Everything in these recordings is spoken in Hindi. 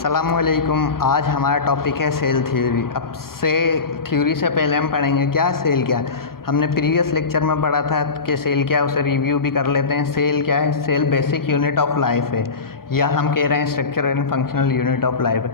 अस्सलामुअलैकुम। आज हमारा टॉपिक है सेल थ्योरी। अब थ्योरी से पहले हम पढ़ेंगे क्या सेल क्या। हमने प्रीवियस लेक्चर में पढ़ा था कि सेल क्या है, उसे रिव्यू भी कर लेते हैं। सेल क्या है? Cell basic unit of life है, या हम कह रहे हैं structure and functional unit of life.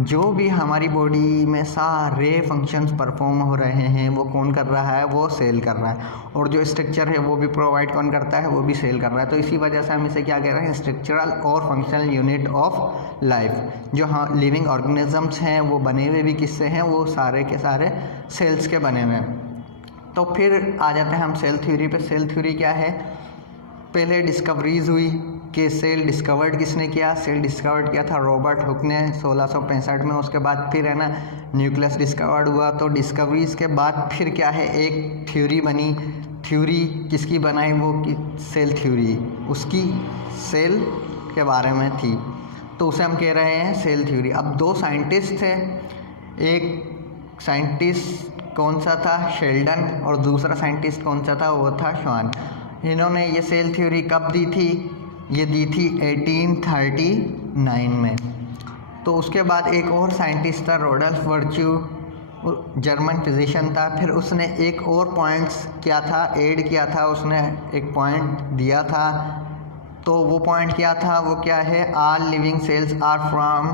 जो भी हमारी बॉडी में सारे फंक्शंस परफॉर्म हो रहे हैं वो कौन कर रहा है? वो सेल कर रहा है। और जो स्ट्रक्चर है वो भी प्रोवाइड कौन करता है? वो भी सेल कर रहा है। तो इसी वजह से हम इसे क्या कह रहे हैं? स्ट्रक्चरल और फंक्शनल यूनिट ऑफ लाइफ। जो हाँ लिविंग ऑर्गेनिजम्स हैं वो बने हुए भी किससे हैं? वो सारे के सारे सेल्स के बने हुए हैं। तो फिर आ जाते हैं हम सेल थ्योरी पे। सेल थ्योरी क्या है? पहले डिस्कवरीज हुई कि सेल डिस्कवर्ड किसने किया? सेल डिस्कवर्ड किया था रॉबर्ट हुक ने 1665 में। उसके बाद फिर है ना न्यूक्लियस डिस्कवर्ड हुआ। तो डिस्कवरीज के बाद फिर क्या है? एक थ्योरी बनी। थ्योरी किसकी बनाई? वो सेल थ्योरी, उसकी सेल के बारे में थी, तो उसे हम कह रहे हैं सेल थ्योरी। अब दो साइंटिस्ट थे, एक साइंटिस्ट कौन सा था? शेल्डन, और दूसरा साइंटिस्ट कौन सा था? वो था श्वान। इन्होंने ये सेल थ्योरी कब दी थी? ये दी थी 1839 में। तो उसके बाद एक और साइंटिस्ट था रोडल्फ वर्च्यू, जर्मन फिजिशियन था। फिर उसने एक और पॉइंट्स क्या था? ऐड किया था। उसने एक पॉइंट दिया था, तो वो पॉइंट क्या था? वो क्या है? All living cells are from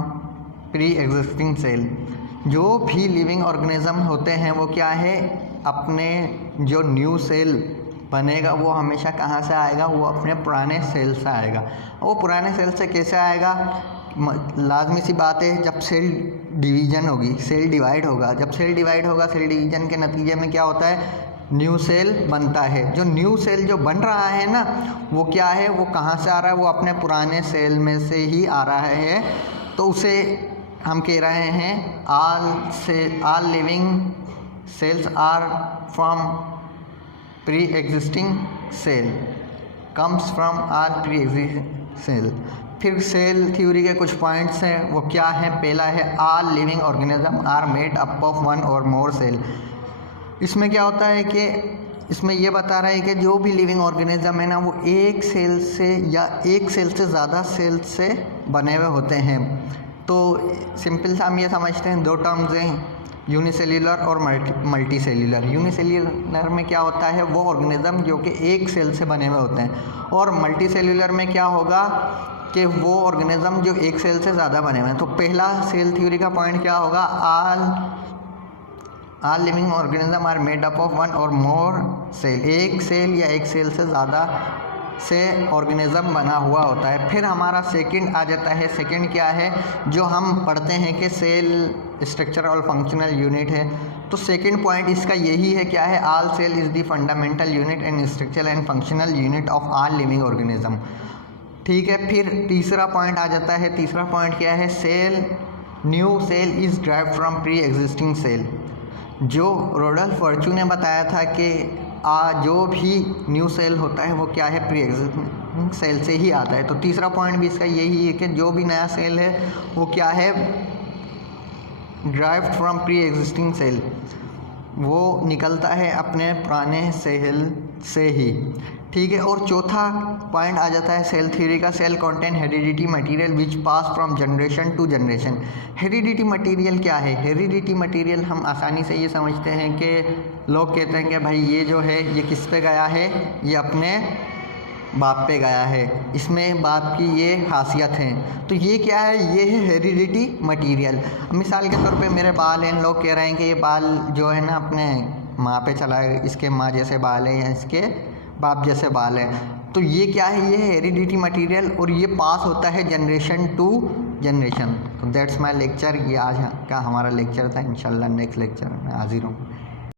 pre existing cell. जो भी लिविंग ऑर्गेनिज्म होते हैं वो क्या है? अपने जो न्यू सेल बनेगा वो हमेशा कहाँ से आएगा? वो अपने पुराने सेल से आएगा। वो पुराने सेल से कैसे आएगा? लाजमी सी बात है, जब सेल डिवीज़न होगी, सेल डिवाइड होगा। जब सेल डिवाइड होगा, सेल डिवीज़न के नतीजे में क्या होता है? न्यू सेल बनता है। जो न्यू सेल जो बन रहा है ना, वो क्या है? वो कहाँ से आ रहा है? वो अपने पुराने सेल में से ही आ रहा है। तो उसे हम कह रहे हैं all living cells are from pre existing cell, comes from all pre existing cell. फिर सेल थ्योरी के कुछ पॉइंट्स हैं, वो क्या है? पहला है all living organism are made up of one or more cell. इसमें क्या होता है कि इसमें ये बता रहा है कि जो भी लिविंग ऑर्गेनिज्म है ना, वो एक सेल से या एक सेल से ज़्यादा सेल से बने हुए होते हैं। तो सिंपल सा हम ये समझते हैं, दो टर्म्स हैं, यूनिसेल्यूलर और मल्टी सेल्यूलर। यूनिसेल्यूलर में क्या होता है? वो ऑर्गेनिज्म जो कि एक सेल से बने हुए होते हैं। और मल्टी सेल्यूलर में क्या होगा कि वो ऑर्गेनिज्म जो एक सेल से ज़्यादा बने हुए हैं। तो पहला सेल थ्योरी का पॉइंट क्या होगा? All living organism are made up of one or more cell. एक सेल या एक सेल से ज़्यादा से ऑर्गेनिज्म बना हुआ होता है। फिर हमारा सेकंड आ जाता है। सेकंड क्या है? जो हम पढ़ते हैं कि सेल स्ट्रक्चर और फंक्शनल यूनिट है। तो सेकंड पॉइंट इसका यही है, क्या है? All cell is the fundamental unit and structural and functional unit of all living organism. ठीक है। फिर तीसरा पॉइंट आ जाता है। तीसरा पॉइंट क्या है? Cell new cell is derived from pre existing cell. जो रोडल्फ वर्च्यू ने बताया था कि जो भी न्यू सेल होता है वो क्या है? प्री एग्जिस्टिंग सेल से ही आता है। तो तीसरा पॉइंट भी इसका यही है कि जो भी नया सेल है वो क्या है? Derived from pre existing cell, वो निकलता है अपने पुराने सेल से ही। ठीक है। और चौथा पॉइंट आ जाता है सेल थ्योरी का। Cell contain heredity material which pass from generation to generation. Heredity material क्या है? हेरिडिटी मटेरियल हम आसानी से ये समझते हैं कि लोग कहते हैं कि भाई ये जो है ये किस पे गया है? ये अपने बाप पे गया है, इसमें बाप की ये खासियत है। तो ये क्या है? ये है हेरिडिटी मटेरियल। मिसाल के तौर पे मेरे बाल हैं, लोग कह रहे हैं कि ये बाल जो है ना अपने माँ पे चला है, इसके माँ जैसे बाल है या इसके बाप जैसे बाल है। तो ये क्या है? ये है हेरिडिटी मटेरियल, और ये पास होता है जनरेशन टू जनरेशन। तो दैट्स माय लेक्चर। ये आज का हमारा लेक्चर था। इंशाल्लाह नेक्स्ट लेक्चर में हाजिर हूँ।